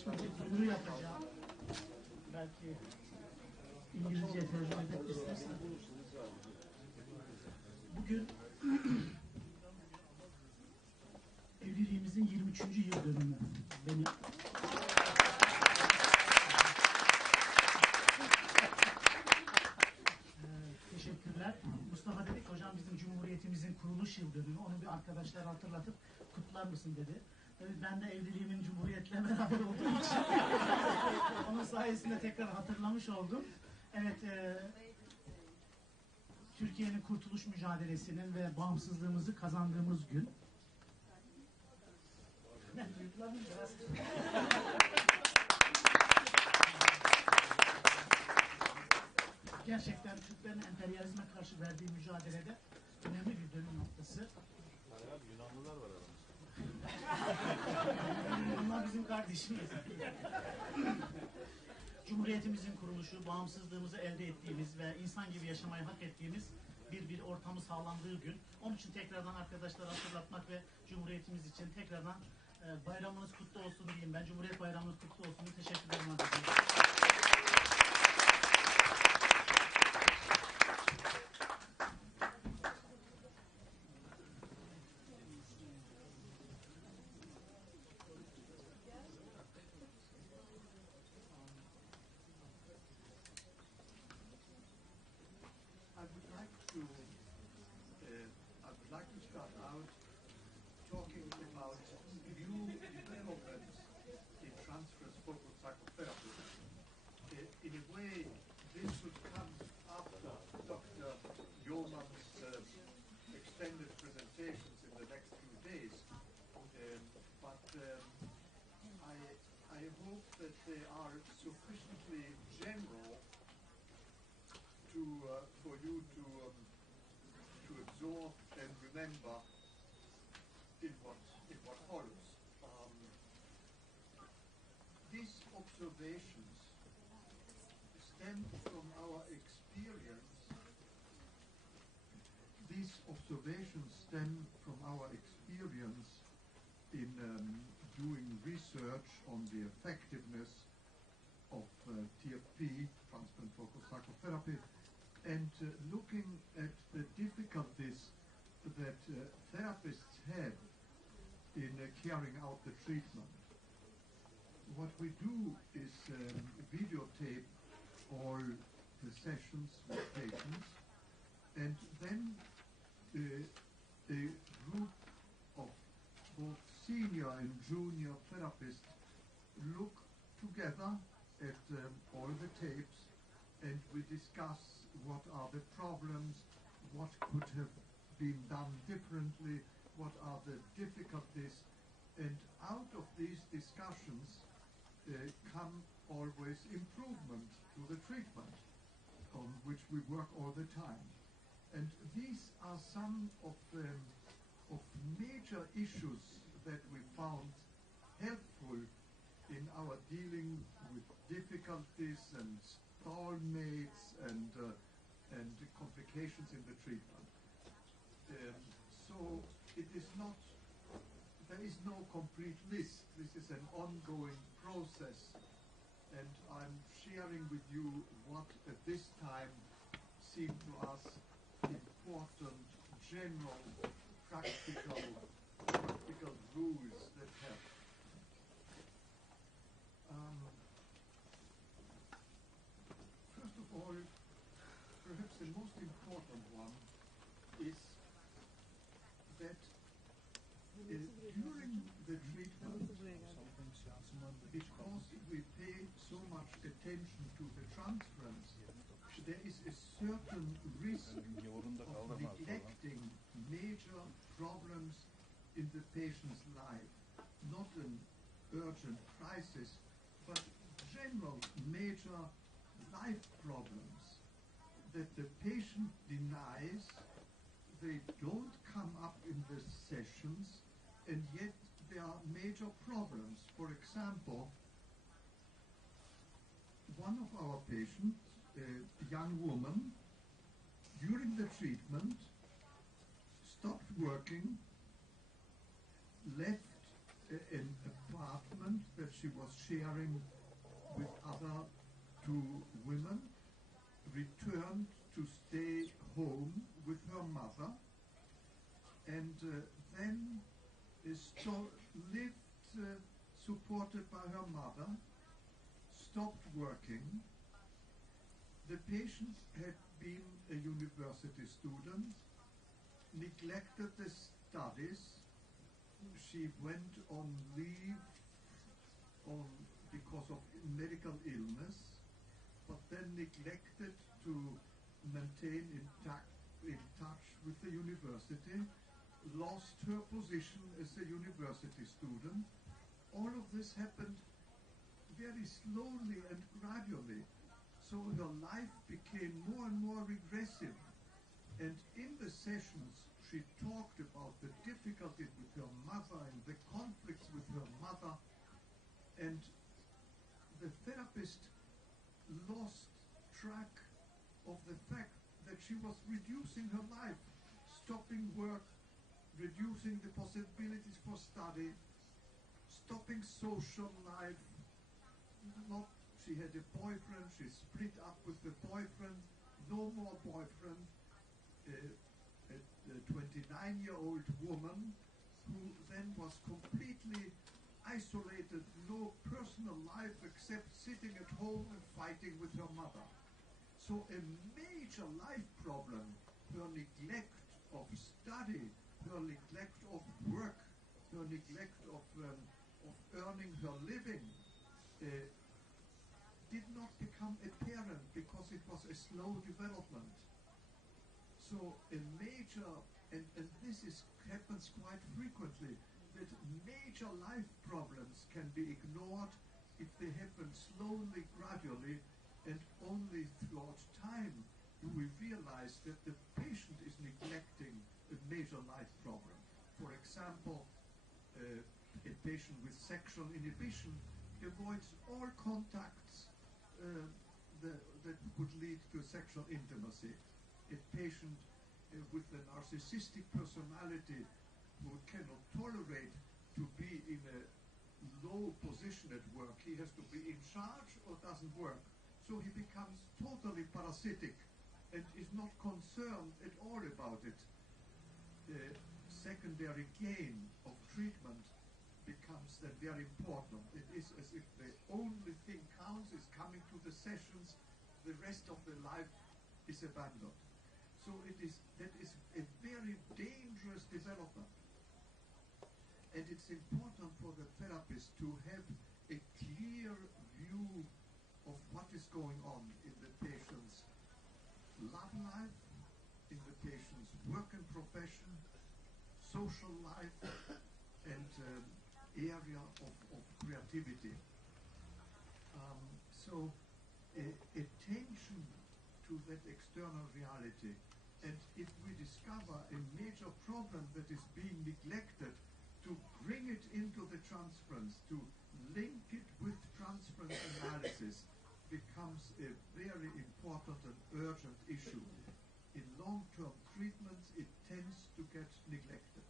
arkadaşıma bir duyuru yapacağım. Belki İngilizce tercüme etmek istersen. Bugün evliliğimizin 23. yıl dönümü. Benim teşekkürler. Mustafa dedik hocam bizim Cumhuriyetimizin kuruluş yıl dönümü. Onu bir arkadaşlar hatırlatıp kutlar mısın dedi. Ben de evliliğimin Cumhuriyet'le beraber olduğum için onun sayesinde tekrar hatırlamış oldum. Evet, Türkiye'nin kurtuluş mücadelesinin ve bağımsızlığımızı kazandığımız gün. Gerçekten Türklerin emperyalizme karşı verdiği mücadelede önemli bir dönüm noktası. Yunanlılar var aramızda. Onlar bizim kardeşimiz. Cumhuriyetimizin kuruluşu, bağımsızlığımızı elde ettiğimiz ve insan gibi yaşamayı hak ettiğimiz bir ortamı sağlandığı gün. Onun için tekrardan arkadaşlara hatırlatmak ve Cumhuriyetimiz için tekrardan bayramınız kutlu olsun diyeyim. Ben Cumhuriyet bayramınız kutlu olsun diye teşekkür ederim. I would like to start out talking about new developments in transference focused psychotherapy. In a way, this would come after Dr. Yeoman's extended presentations in the next few days. I hope that they are sufficiently general for you to absorb and remember in what follows. These observations stem from our experience. These observations stem from our experience in doing research on the effectiveness of TFP, transference focused psychotherapy, and looking at the difficulties that therapists have in carrying out the treatment. What we do is videotape all the sessions with patients, and then a group of both senior and junior therapists look together at all the tapes, and we discuss what are the problems, what could have been done differently, what are the difficulties, and out of these discussions come always improvement to the treatment on which we work all the time. And these are some of major issues that we found helpful in our dealing with difficulties and stalemates and complications in the treatment. So it is not, there is no complete list. This is an ongoing process, and I'm sharing with you what at this time seem to us important, general, practical rules that help. First of all, perhaps the most important one is that during the treatment, because we pay so much attention to the transference, there is a certain risk of neglecting major problems in the patient's life, not an urgent crisis, but general major life problems that the patient denies. They don't come up in the sessions, and yet there are major problems. For example, one of our patients, a young woman, during the treatment, stopped working, left an apartment, treatment that she was sharing with other two women, returned to stay home with her mother, and then lived supported by her mother, stopped working. The patient had been a university student, neglected the studies. She went on leave because of medical illness, but then neglected to maintain in touch with the university, lost her position as a university student. All of this happened very slowly and gradually. So her life became more and more regressive. And in the sessions, she talked about the difficulties with her mother and the conflicts with her mother. And the therapist lost track of the fact that she was reducing her life, stopping work, reducing the possibilities for study, stopping social life. She had a boyfriend, she split up with the boyfriend, no more boyfriend. A 29-year-old woman who then was completely isolated, no personal life except sitting at home and fighting with her mother. So a major life problem, her neglect of study, her neglect of work, her neglect of earning her living, did not become apparent because it was a slow development. So a major, and this happens quite frequently, that major life problems can be ignored if they happen slowly, gradually, and only throughout time do we realize that the patient is neglecting a major life problem. For example, a patient with sexual inhibition avoids all contacts that could lead to sexual intimacy. A patient with a narcissistic personality who cannot tolerate to be in a low position at work, he has to be in charge or doesn't work. So he becomes totally parasitic and is not concerned at all about it. The secondary gain of treatment becomes then very important. It is as if the only thing counts is coming to the sessions, the rest of the life is abandoned. So that is a very dangerous development. And it's important for the therapist to have a clear view of what is going on in the patient's love life, in the patient's work and profession, social life, and area of creativity. So attention to that external reality, and if we discover a major problem that is being neglected, to bring it into the transference, to link it with transference analysis, becomes a very important and urgent issue. In long-term treatments, it tends to get neglected.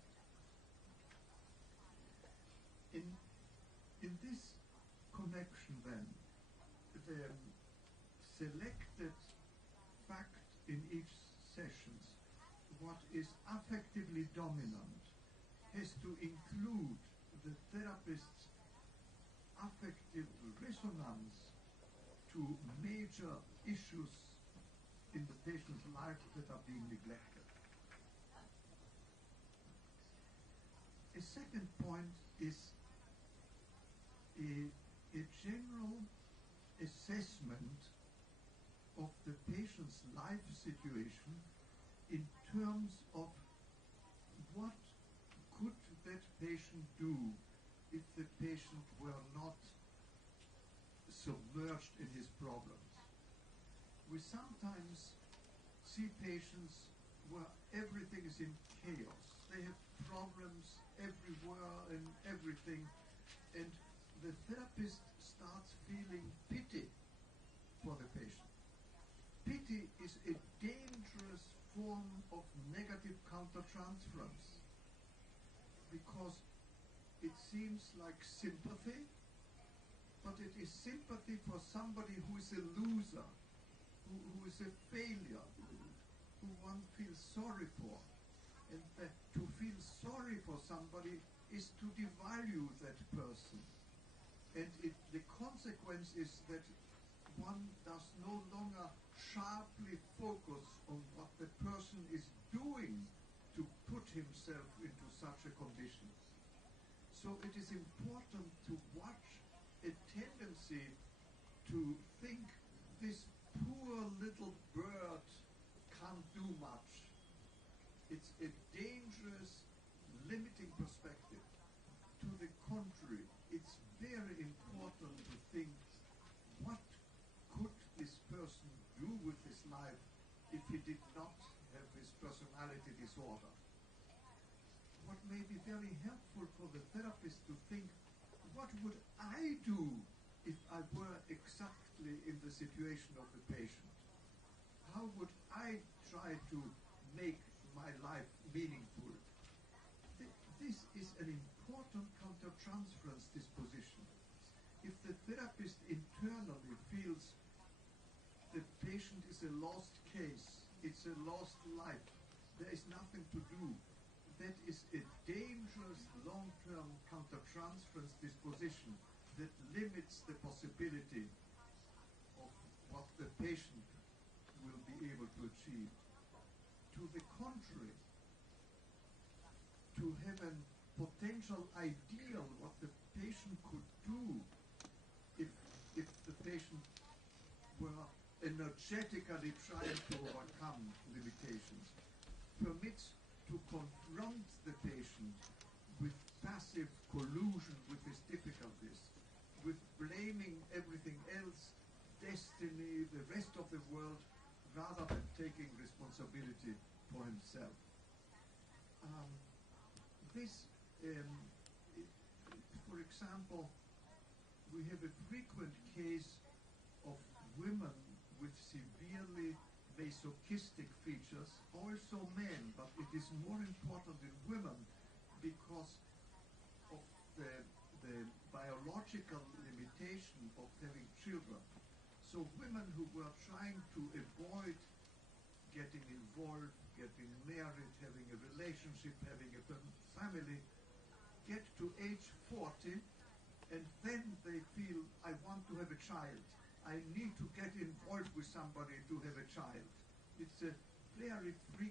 In this connection then, the selected fact in each sessions, what is affectively dominant, has to include the therapist's affective resonance to major issues in the patient's life that are being neglected. A second point is a general assessment of the patient's life situation in terms of what could that patient do if the patient were not submerged in his problems. We sometimes see patients where everything is in chaos. They have problems everywhere and everything, and the therapist starts feeling pity for the patient. Pity is a dangerous form of negative countertransference, because it seems like sympathy, but it is sympathy for somebody who is a loser, who is a failure, who one feels sorry for. And that to feel sorry for somebody is to devalue that person. And the consequence is that one does no longer sharply focus on what the person is doing to put himself into such a condition. So it is important to watch a tendency to think this poor little bird can't do much. It's a dangerous, limiting perspective. To the contrary, it's very important to think, what could this person do with his life if he did not have this personality disorder? What may be very helpful for the therapist to think, what would I do if I were exactly in the situation of the patient? How would I try to make my life meaningful? This is an important countertransference disposition. If the therapist internally feels the patient is a lost case, it's a lost life, there is nothing to do, that is a dangerous long-term countertransference disposition that limits the possibility of what the patient will be able to achieve. To the contrary, to have a potential ideal what the patient could do if the patient were energetically trying to overcome limitations, permits to confront the patient with passive collusion with his difficulties, with blaming everything else, destiny, the rest of the world, rather than taking responsibility for himself. For example, we have a frequent case of women with severely masochistic features, also men, but it is more important in women because of the biological limitation of having children. So women who were trying to avoid getting involved, getting married, having a relationship, having a family, get to age 40 and then they feel, I want to have a child. I need to get involved with somebody to have a child. It's a very frequent